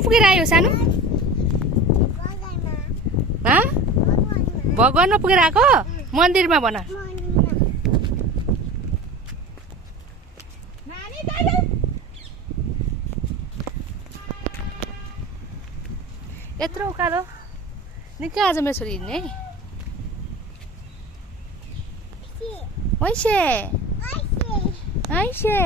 कहाँ पुगेर आयो सानो? भगवानमा पुगेर आएको? मन्दिरमा भन। यत्रो उकालो निकै आज मेरो छोरी हिँड्ने ओइसे ओइसे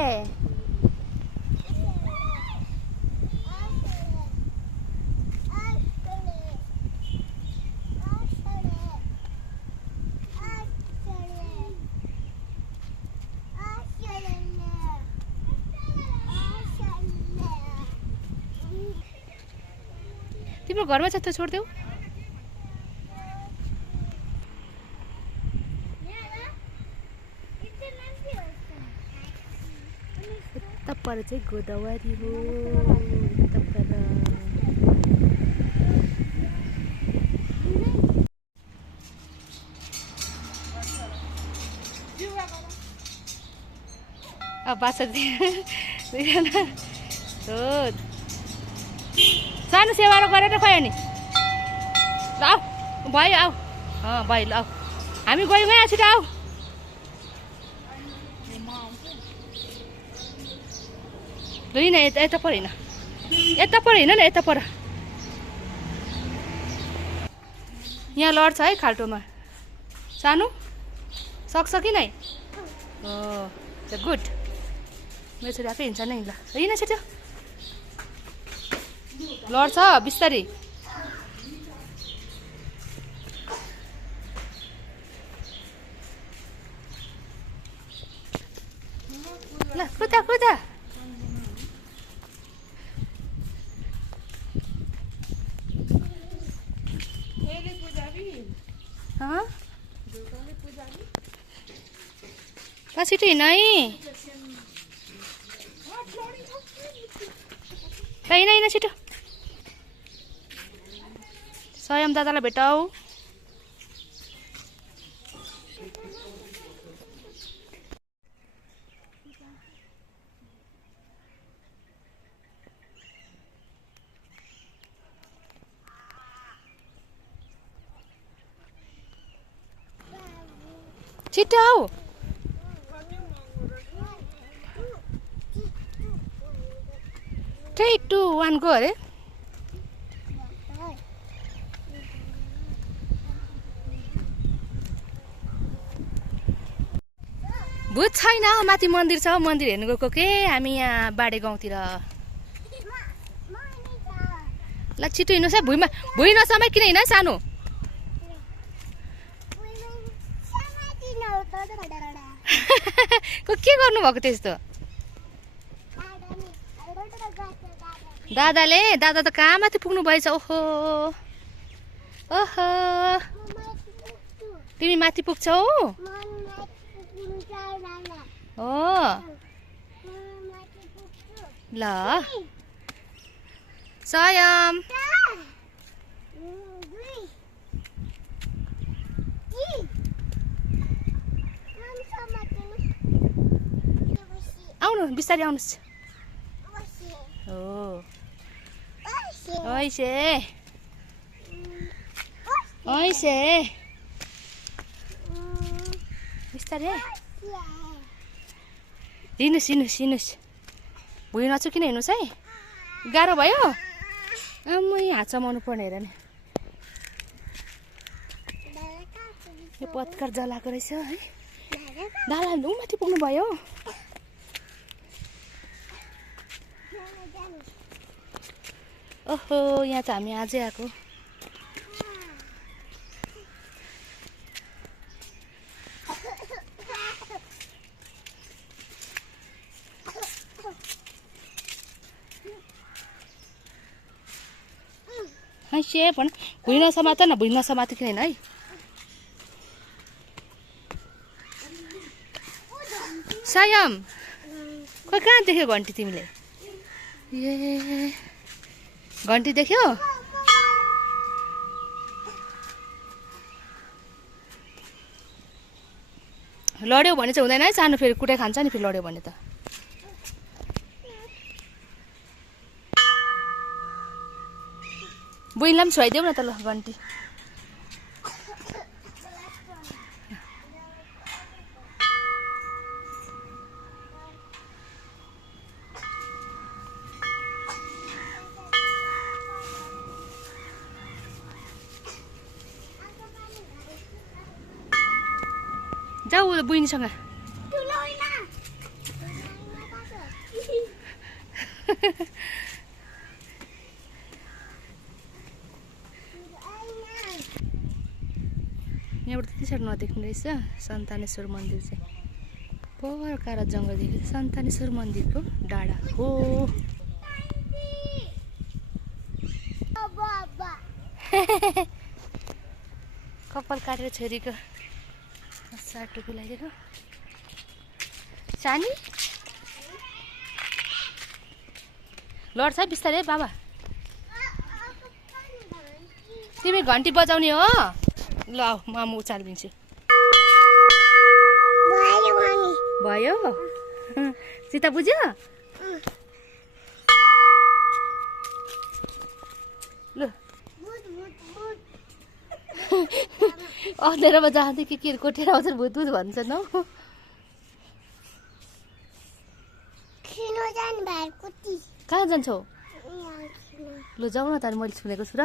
तिम्रो घरमा छ त छोड्देऊ यता पर चाहिँ गोदावरी हो यता पर अब बासा सानो सेवारो गरेर खै नि ल आऊ भयो आऊ भयो ल आऊ हामी गयौँ है छिटो आऊ होइन यता पर होइन यता पर होइन न यता पर यहाँ लड्छ है खाल्टोमा सानो सक्छ कि नै गुड मेरो छोरी आफै हिँड्छ नै ल होइन छिटो लड्छ बिस्तारै ल कुदा कुदा छिटो हिँड है होइन होइन छिटो स्वयं दादालाई भेटाऊ छिटो आऊ 3, 2, 1 गो अरे भूत छैन माथि मन्दिर छ मन्दिर हेर्नु गएको के हामी यहाँ बाडे गाउँतिर ल छिटो हिँड्नुहोस् है भुइँ नसमाइ किन हिँड सानो के गर्नुभएको त्यस्तो दादा त कहाँ माथि पुग्नु भएछ ओहो ओहो तिमी माथि पुग्छौ हो ल स्वयं आउनु बिस्तारै आउनुहोस् हो ओइसे ओइसे बिस्तारै हिँड्नुहोस् भुइँ नचुकिन हिँड्नुहोस् है गाह्रो भयो आम्मै हात समाउनु पर्ने हेर नि यो पत्कर जलाएको रहेछ है दादा माथि पुग्नु भयो ओहो यहाँ त हामी आजै आएको से भन भुइँ नसमात न भुइँ नसमात किन है सायम खोइ कहाँ देख्यो घन्टी तिमीले ए घन्टी देख्यो लड्यो भने चाहिँ हुँदैन है सानो फेरि कुटाइ खान्छ नि फेरि लड्यो भने त बुइनलाई पनि छोइदेऊ न त ल घन्टी। जाऊ बुइनीसँग। यहाँबाट त्यति साह्रो नदेख्ने रहेछ सन्तानेश्वर मन्दिर चाहिँ। पर कारा जङ्गलदेखि सन्तानेश्वर मन्दिरको डाँडा हो। कपाल काटेर छोरीको साटोको लागेको सानी लड्छ है बिस्तारै बाबा। तिमी घन्टी बजाउने हो ल आऊ म उचालिदिन्छु। भयो सीता बुझ्यो ल अँधेरोमा जाँदै के कोटेर आउँछ भुत भुत भन्छन् हौ। कहाँ जान्छौ? ल जाऊ न त मैले सुनेको छु र।